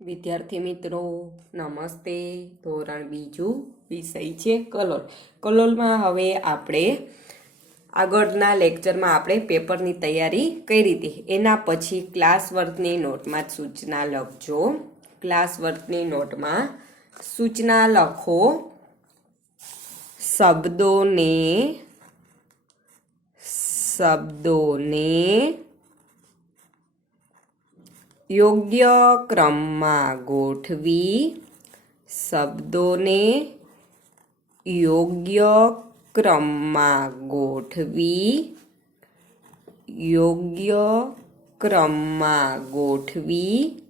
વિદ્યાર્થી મિત્રો નમસ્તે. ધોરણ બીજું વિષય છે કલોલ. કલોલમાં હવે આપણે આગળના લેક્ચરમાં આપણે પેપરની તૈયારી કરી હતી. એના પછી ક્લાસ વર્કની નોટમાં સૂચના લખજો. ક્લાસ વર્કની નોટમાં સૂચના લખો. શબ્દોને યોગ્ય ક્રમમાં ગોઠવી. શબ્દોને યોગ્ય ક્રમમાં ગોઠવી. યોગ્ય ક્રમમાં ગોઠવી.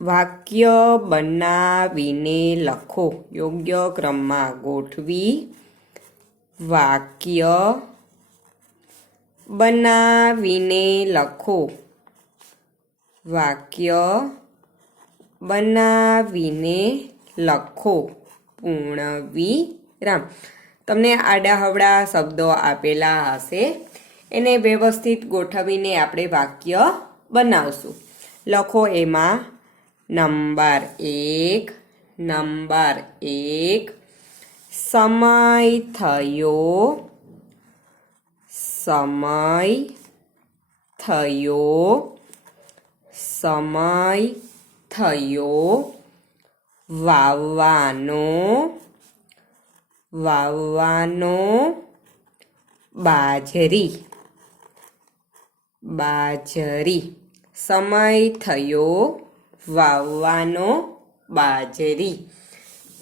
વાક્ય બનાવીને લખો. યોગ્ય ક્રમમાં ગોઠવી. વાક્ય બનાવીને લખો. વાક્ય બનાવીને લખો. પૂર્ણવિરામ. તમને આડાહવડા શબ્દો આપેલા હશે, એને વ્યવસ્થિત ગોઠવીને આપણે વાક્ય બનાવશું. લખો એમાં નંબર 1. સમય થયો. સમય થયો. સમય થયો. વાવવાનો. વાવવાનો. બાજરી. બાજરી. સમય થયો વાવવાનો બાજરી.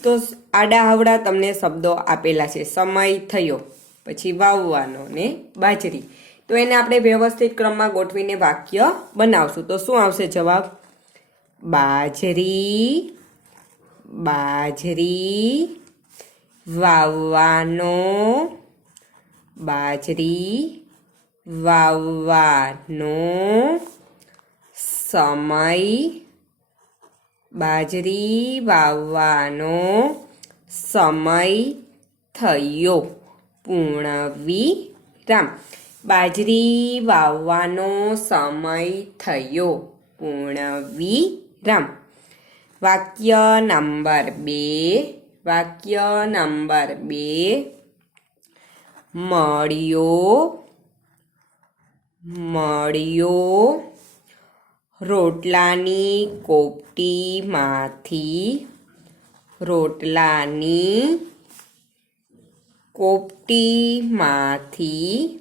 તો આડાહવડા તમને શબ્દો આપેલા છે. સમય થયો, પછી વાવવાનો ને બાજરી. તો એને આપણે વ્યવસ્થિત ક્રમમાં ગોઠવીને વાક્ય બનાવશું. તો શું આવશે જવાબ? બાજરી. બાજરી. વાવવાનો. બાજરી. વાવવાનો સમય. બાજરી વાવવાનો સમય થયો. પૂર્ણવિરામ. બાજરી વાવવાનો સમય થયો. પૂર્ણવિરામ. વાક્ય નંબર 2. વાક્ય નંબર 2. મળ્યો. મળ્યો. રોટલાની કોપટીમાંથી. રોટલાની કોપટીમાંથી.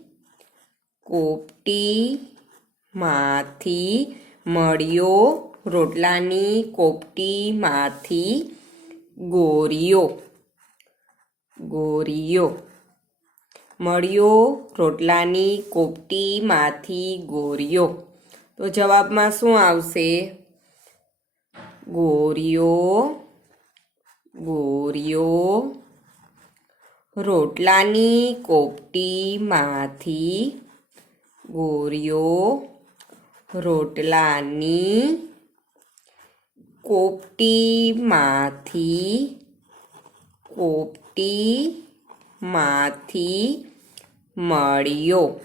કોપટીમાંથી મળ્યો. રોટલાની કોપટીમાંથી ગોળીઓ. ગોળીઓ. મળ્યો રોટલાની કોપટીમાંથી ગોળીઓ. તો જવાબમાં શું આવશે? ગોળીઓ. ગોળીઓ. રોટલાની કોપટીમાંથી ગોળીઓ. રોટલાની કોપટીમાંથી. કોપટીમાંથી મળ્યો.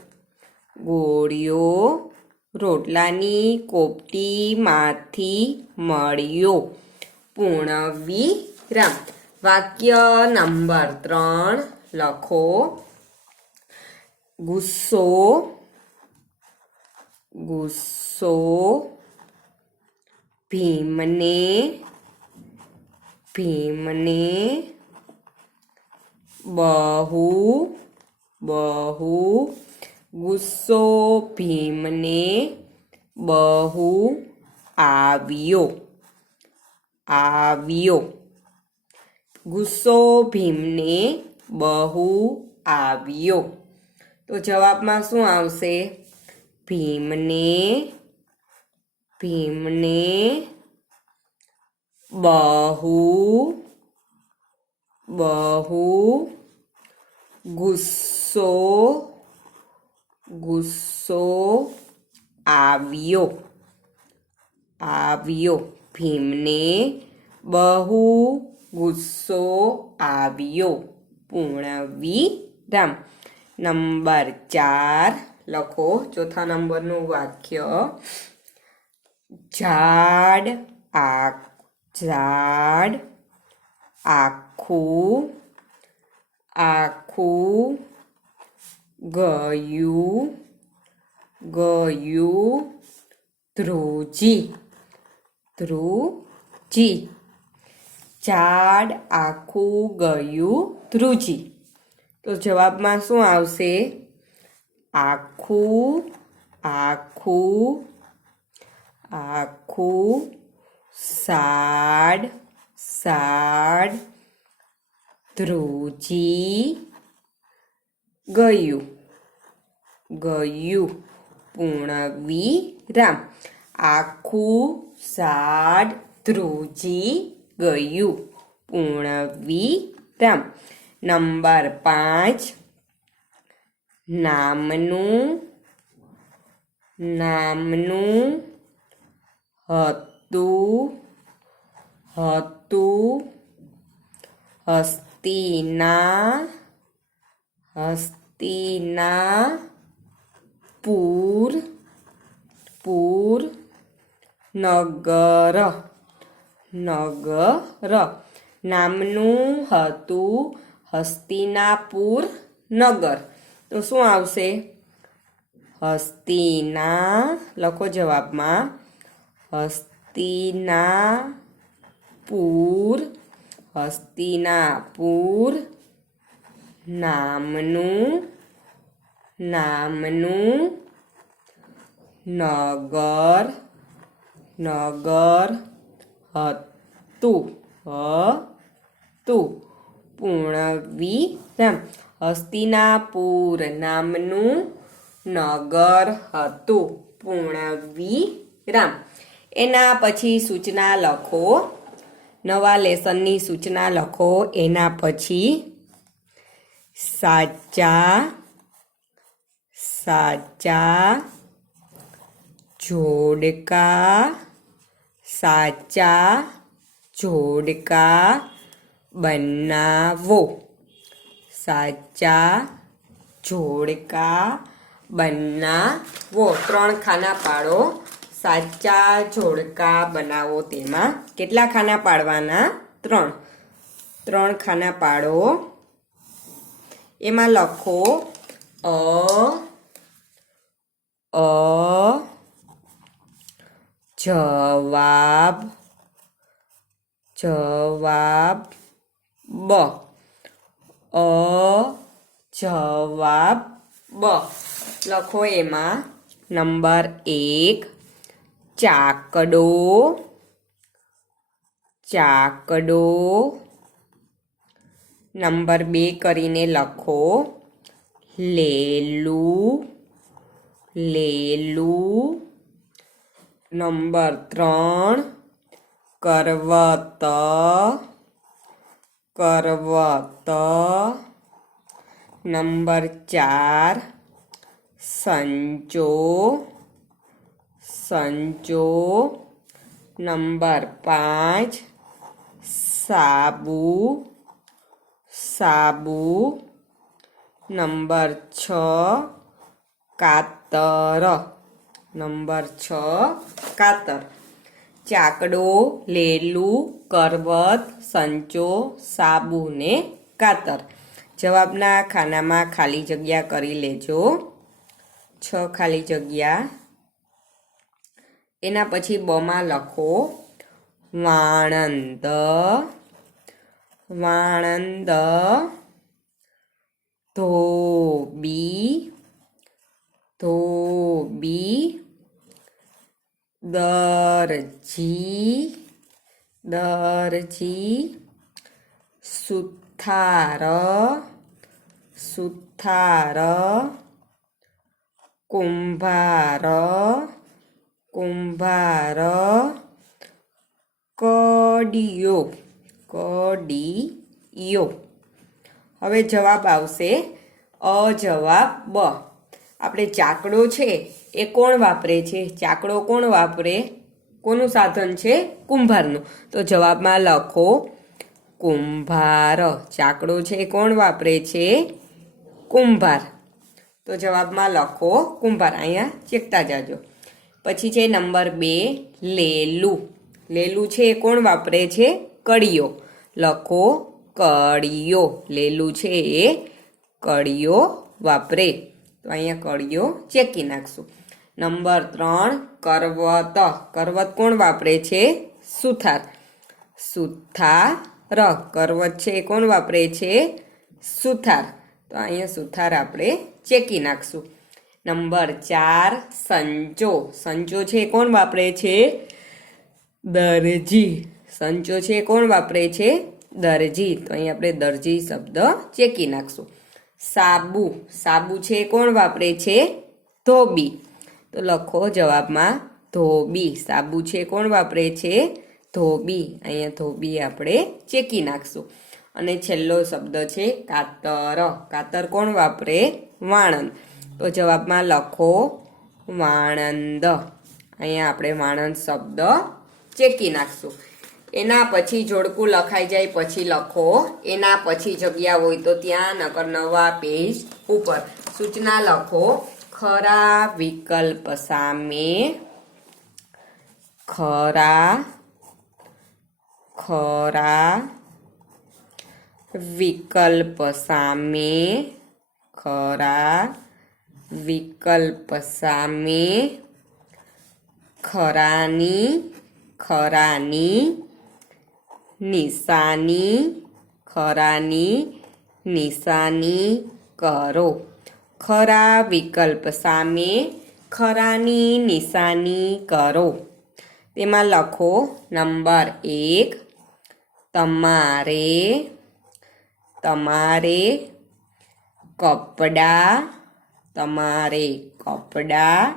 ગોળીઓ રોટલાની કોપટીમાંથી મળ્યો. પૂર્ણવિરામ. વાક્ય નંબર 3 લખો. ગુસ્સો. ગુસ્સો. ભીમને. ભીમને. બહુ. બહુ. ગુસ્સો ભીમને બહુ આવ્યો. આવ્યો. ગુસ્સો ભીમને બહુ આવ્યો. તો જવાબમાં શું આવશે? ભીમને. ભીમને બહુ. બહુ ગુસ્સો. ગુસ્સો આવ્યો. આવ્યો. ભીમને બહુ ગુસ્સો આવ્યો. પૂર્ણવિરામ. નંબર 4 લખો. ચોથા નંબરનું વાક્ય. ઝાડ ઝાડ આખું આખું ગયું ધ્રુજી ઝાડ આખું ગયું ધ્રુજી. તો જવાબમાં શું આવશે? આખું સાડ ધ્રુજી ગયું પૂર્ણવિરામ. આખું સાડ ધ્રુજી ગયું પૂર્ણવિરામ. નંબર 5, નામનું હતું હસ્તિનાપુર નગર. નામનું હતું હસ્તિનાપુર નગર. તો શું આવશે? લખો જવાબમાં. હસ્તિનાપુર નામનું નગર હતું પૂર્ણવિરામ. હસ્તિનાપુર નામનું નગર હતું પૂર્ણવિરામ. એના પછી સૂચના લખો. નવા લેસનની સૂચના લખો. એના પછી સાચા જોડકા બનાવો. સાચા જોડકા બનાવો. 3 ખાના પાડો. સાચા જોડકા બનાવો. તેમાં કેટલા ખાના પાડવાના? 3 ખાના પાડો. એમાં લખો જવાબ જવાબ લખો. એમાં નંબર 1 ચાકડો નંબર 2 કરીને લખો લેલું નંબર 3 કરવત નંબર 4 સંચો નંબર 5 સાબુ નંબર 6 કાતર ચાકડો, લેલું, કરવત, સંચો, સાબુ ને કાતર. જવાબના ખાનામાં ખાલી જગ્યા કરી લેજો. 6 ખાલી જગ્યા. એના પછી બમાં લખો વાણંદ ધોબી દરજી સુથાર કુંભાર કડિયો. હવે જવાબ આવશે અજવાબ બ. આપણે ચાકડો છે એ કોણ વાપરે છે? ચાકડો કોણ વાપરે? કોનું સાધન છે? કુંભારનું. તો જવાબમાં લખો કુંભાર. ચાકડો છે એ કોણ વાપરે છે? કુંભાર. તો જવાબમાં લખો કુંભાર. અહીંયા ચેકતા જાજો. પછી છે નંબર 2 લેલું. લેલું છે એ કોણ વાપરે છે? કળીઓ. લખો કળીઓ. લેલું છે એ કળીઓ વાપરે. તો અહીંયા કળીઓ ચેકી નાખશું. નંબર 3 કરવત. કરવત કોણ વાપરે છે? સુથાર. સુથાર. કરવત છે એ કોણ વાપરે છે? સુથાર. તો અહીંયા સુથાર આપણે ચેકી નાખશું. નંબર 4 સંચો. સંચો છે એ કોણ વાપરે છે? દરજી. સંચો છે એ કોણ વાપરે છે? દરજી. તો અહીં આપણે દરજી શબ્દ ચેકી નાખશું. સાબુ. સાબુ છે એ કોણ વાપરે છે? ધોબી. તો લખો જવાબમાં ધોબી. સાબુ છે કોણ વાપરે છે? ધોબી. અહીંયા ધોબી આપણે ચેકી નાખશું. અને છેલ્લો શબ્દ છે કાતર. કાતર કોણ વાપરે? વાણંદ. તો જવાબમાં લખો વાણંદ. અહીંયા આપણે વાણંદ શબ્દ ચેકી નાખશું. એના પછી જોડકું લખાઈ જાય પછી લખો એના પછી જગ્યા હોય તો ત્યાં, નકર નવા પેજ ઉપર સૂચના લખો. ખરા વિકલ્પ સામે ખરા વિકલ્પ સામે ખરા વિકલ્પ સામે ખરાની નિશાની કરો. ખરા વિકલ્પ સામે ખરાની નિશાની કરો. તેમાં લખો નંબર 1 તમારે કપડાં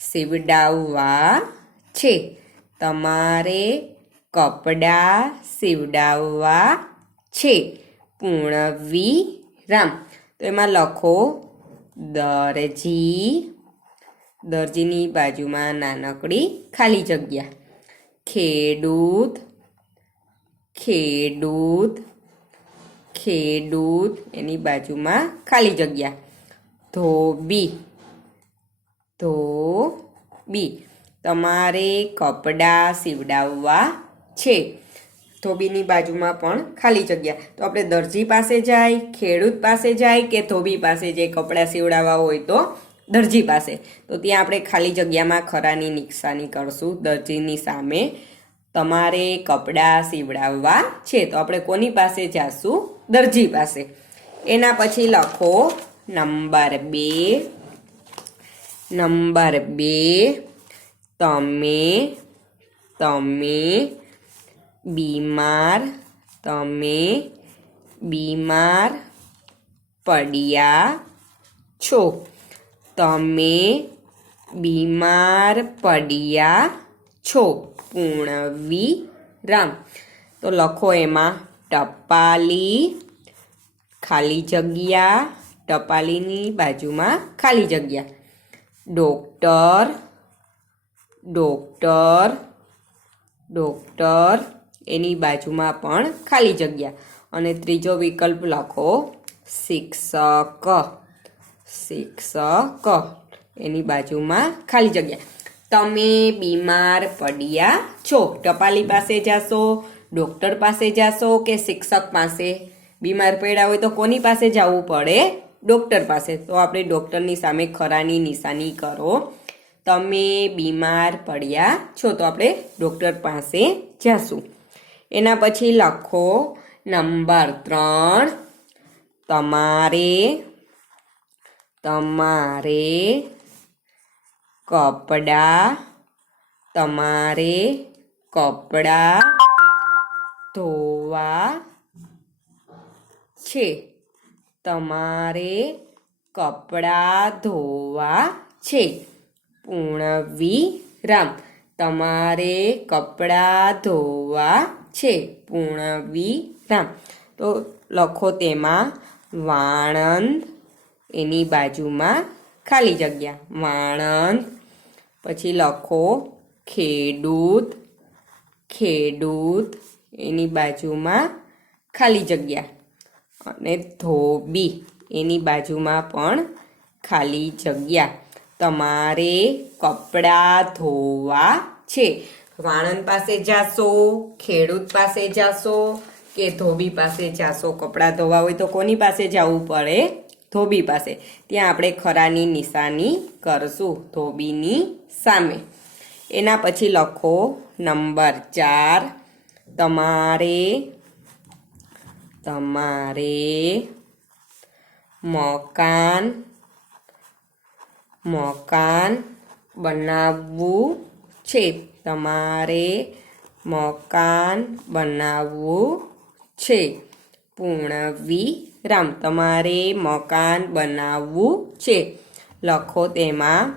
સીવડાવવા છે. તમારે કપડાં સીવડાવવા છે. પૂર્ણવિરામ. તો એમાં લખો દરજી. દરજીની બાજુમાં નાનકડી ખાલી જગ્યા. ખેડૂત એની બાજુમાં ખાલી જગ્યા. ધોબી. તમારે કપડાં સીવડાવવા છે. ધોબીની બાજુમાં પણ ખાલી જગ્યા. તો આપણે દરજી પાસે જાય, ખેડૂત પાસે જાય કે ધોબી પાસે જે કપડાં સીવડાવવા હોય તો દરજી પાસે. તો ત્યાં આપણે ખાલી જગ્યામાં ખરાની નિશાની કરશું. દરજીની સામે તમારે કપડાં સીવડાવવા છે. તો આપણે કોની પાસે જાશું? દરજી પાસે. એના પછી લખો નંબર 2 તમે બીમાર પડ્યા છો. તમે બીમાર પડ્યા છો. પૂર્ણવિરામ. તો લખો એમાં ટપાલી ખાલી જગ્યા. ટપાલીની બાજુમાં ખાલી જગ્યા. ડોક્ટર એની બાજુમાં પણ ખાલી જગ્યા. અને ત્રીજો વિકલ્પ લખો શિક્ષક. એની બાજુમાં ખાલી જગ્યા. તમે બીમાર પડ્યા છો. ટપાલી પાસે જાશો, ડોક્ટર પાસે જાશો કે શિક્ષક પાસે? બીમાર પડ્યા હોય તો કોની પાસે જવું પડે? ડોક્ટર પાસે. તો આપણે ડોક્ટરની સામે ખરાની નિશાની કરો. તમે બીમાર પડ્યા છો તો આપણે ડોક્ટર પાસે જાશું. એના પછી લખો નંબર 3 તમારે કપડાં ધોવા છે. તમારે કપડાં ધોવા છે. પૂર્ણવિરામ. તમારે કપડાં ધોવા છે. પૂર્ણવિરામ. તો લખો તેમાં વાણંદ એની બાજુમાં ખાલી જગ્યા. વાણંદ. પછી લખો ખેડૂત એની બાજુમાં ખાલી જગ્યા. અને ધોબી એની બાજુમાં પણ ખાલી જગ્યા. તમારે કપડાં ધોવા છે. વાણંદ પાસે જાશો, ખેડૂત પાસે જાશો કે ધોબી પાસે જાશો? કપડાં ધોવા હોય તો કોની પાસે જવું પડે? ધોબી પાસે. ત્યાં આપણે ખરાની નિશાની કરશું ધોબીની સામે. એના પછી લખો નંબર 4, તમારે મકાન બનાવવું છે. તમારે મકાન બનાવવું છે. પૂર્ણવિરામ. તમારે મકાન બનાવવું છે. લખો તેમાં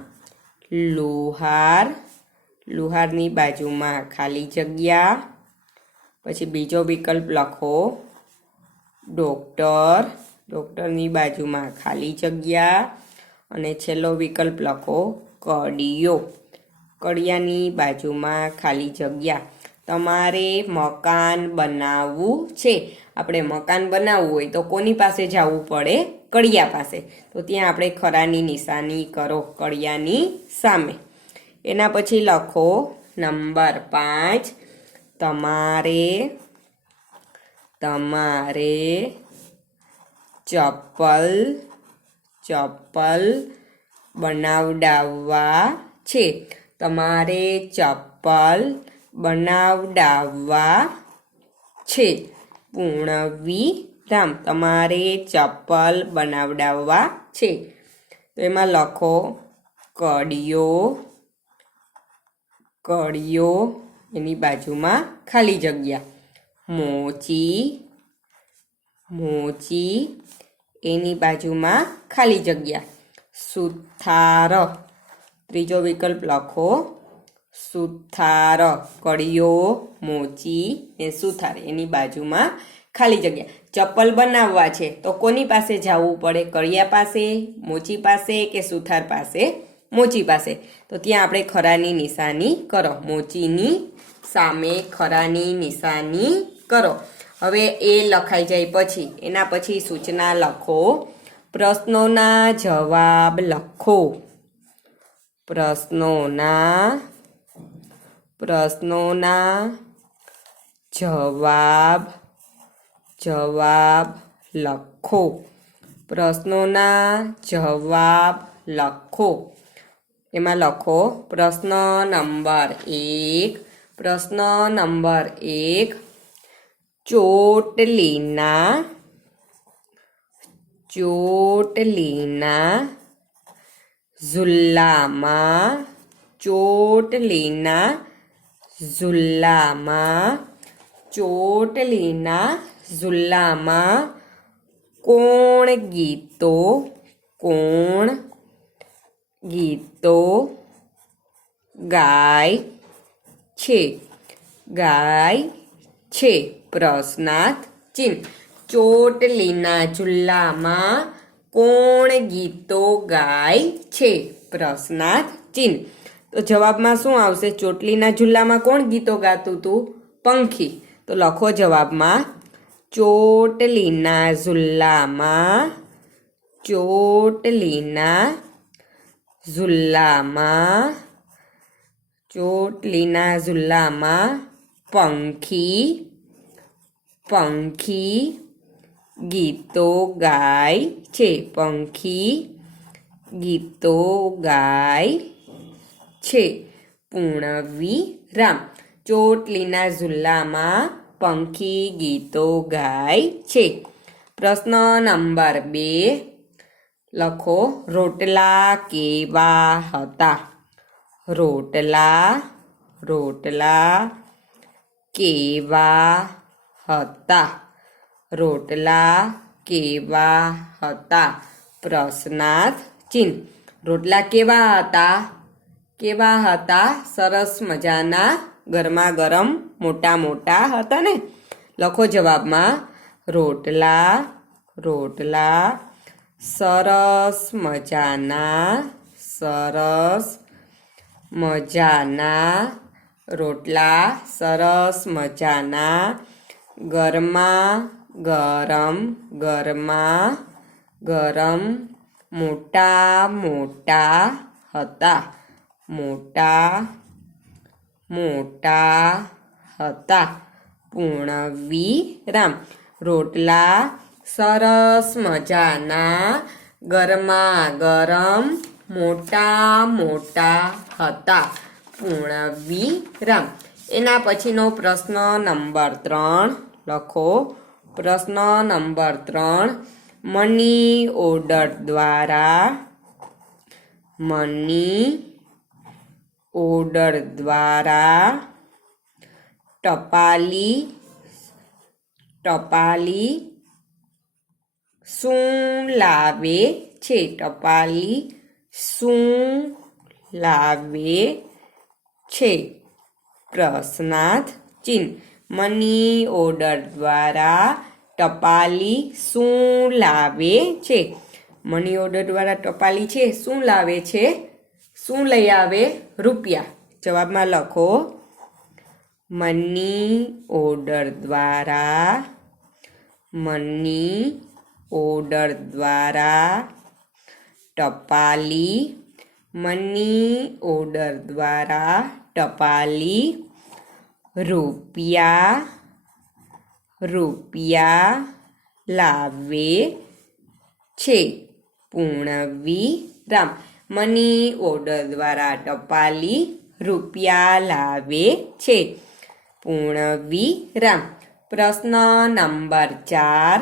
લુહારની બાજુમાં ખાલી જગ્યા. પછી બીજો વિકલ્પ લખો ડોક્ટરની બાજુમાં ખાલી જગ્યા. અને છેલ્લો વિકલ્પ લખો કડિયાની બાજુમાં ખાલી જગ્યા. તમારે મકાન બનાવવું છે. આપણે મકાન બનાવવું હોય તો કોની પાસે જવું પડે? કડિયા પાસે. તો ત્યાં આપણે ખરાની નિશાની કરો કડિયાની સામે. એના પછી લખો નંબર 5, તમારે ચપ્પલ બનાવડાવવા છે. તમારે ચપ્પલ બનાવડાવવા છે. પૂર્ણવિરામ. તમારે ચપ્પલ બનાવડાવવા છે. તો એમાં લખો કડિયો એની બાજુમાં ખાલી જગ્યા. મોચી એની બાજુમાં ખાલી જગ્યા. સુથાર. ત્રીજો વિકલ્પ લખો સુથાર. કડિયો, મોચી ને સુથાર એની બાજુમાં ખાલી જગ્યા. ચપ્પલ બનાવવા છે તો કોની પાસે જવું પડે? કડિયા પાસે, મોચી પાસે કે સુથાર પાસે? મોચી પાસે. તો ત્યાં આપણે ખરાની નિશાની કરો. મોચીની સામે ખરાની નિશાની કરો. હવે એ લખાઈ જાય પછી એના પછી સૂચના લખો. પ્રશ્નોના જવાબ લખો. પ્રશ્નોના જવાબ લખો. પ્રશ્નોના જવાબ લખો. એમાં લખો પ્રશ્ન નંબર 1. ચોટલીના ઝુલ્લામાં કોણ ગીતો ગાય છે? પ્રશ્નાર્થ ચિહ્ન. ચોટલીના ઝુલ્લામાં કોણ ગીતો ગાય છે? પ્રશ્નાર્થ ચિહ્ન. તો જવાબમાં શું આવશે? ચોટલીના ઝુલ્લામાં કોણ ગીતો ગાતું હતું? પંખી. તો લખો જવાબમાં ચોટલીના ઝુલ્લામાં પંખી ગીતો ગાય છે. પંખી ગીતો ગાય છે. પૂર્ણવિરામ. ચોટલીના ઝુલ્લામાં પંખી ગીતો ગાય છે. પ્રશ્ન નંબર 2 લખો રોટલા કેવા હતા? રોટલા કેવા હતા? પ્રશ્નાર્થ ચિહ્ન. રોટલા કેવા હતા? સરસ મજાના, ગરમા ગરમ, મોટા મોટા હતા ને? લખો જવાબમાં રોટલા સરસ મજાના રોટલા સરસ મજાના ગરમા ગરમ મોટા મોટા હતા. મોટા મોટા હતા. પૂર્ણવિરામ. રોટલા સરસ મજાના ગરમા ગરમ મોટા મોટા હતા. પૂર્ણવિરામ. એના પછીનો પ્રશ્ન નંબર 3 લખો. પ્રશ્ન નંબર 3, મની ઓર્ડર દ્વારા ટપાલી શું લાવે છે? ટપાલી શું લાવે છે? પ્રશ્નાર્થ ચિહ્ન. મની ઓર્ડર દ્વારા ટપાલી શું લાવે છે? મની ઓર્ડર દ્વારા ટપાલી છે શું લાવે છે? શું લઈ આવે? રૂપિયા. જવાબમાં લખો. મની ઓર્ડર દ્વારા ટપાલી રૂપિયા લાવે છે. પૂર્ણવિરામ. મની ઓર્ડર દ્વારા ટપાલી રૂપિયા લાવે છે. પૂર્ણવિરામ. પ્રશ્ન નંબર 4,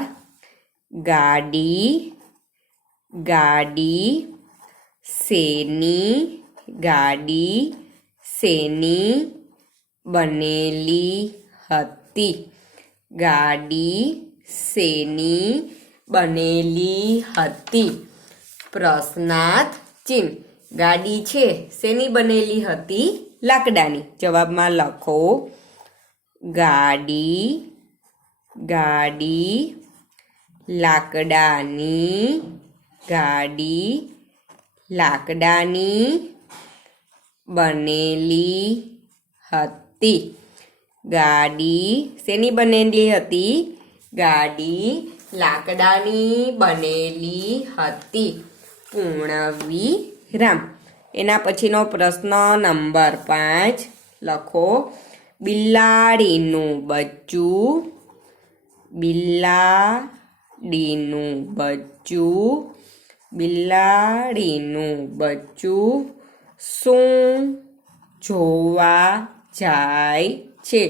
ગાડી શેની બનેલી હતી? ગાડી શેની બનેલી હતી? પ્રશ્નાર્થ ચિહ્ન. ગાડી છે શેની બનેલી હતી? લાકડાની. જવાબમાં લખો. ગાડી લાકડાની બનેલી હતી. ગાડી શેની બનેલી હતી? ગાડી લાકડાની બનેલી હતી. પૂર્ણવિરામ. એના પછીનો પ્રશ્ન નંબર 5 લખો. બિલાડીનું બચ્ચું શું જોવા જાય છે?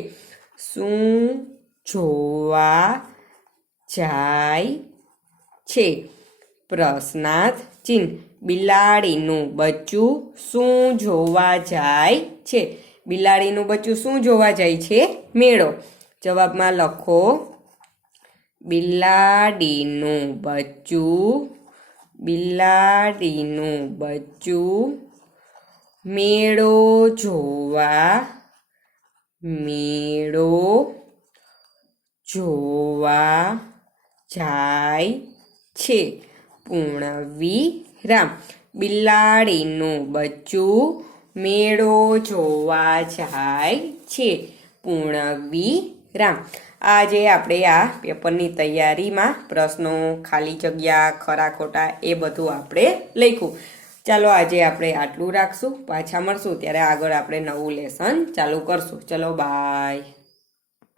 પ્રશ્નાર્થ ચિહ્ન. બિલાડીનું બચ્ચું શું જોવા જાય છે? બિલાડીનું બચ્ચું શું જોવા જાય છે? મેળો. જવાબમાં લખો. બિલાડીનું બચ્ચું મેળો જોવા જાય છે. પૂર્ણવિરામ. બિલાડીનું બચ્ચું મેળો જોવા જાય છે. પૂર્ણવિરામ. આજે આપણે આ પેપરની તૈયારીમાં પ્રશ્નો, ખાલી જગ્યા, ખરા ખોટા એ બધું આપણે લખ્યું. ચાલો આજે આપણે આટલું રાખશું. પાછા મળશું ત્યારે આગળ આપણે નવું લેસન ચાલુ કરશું. ચલો બાય.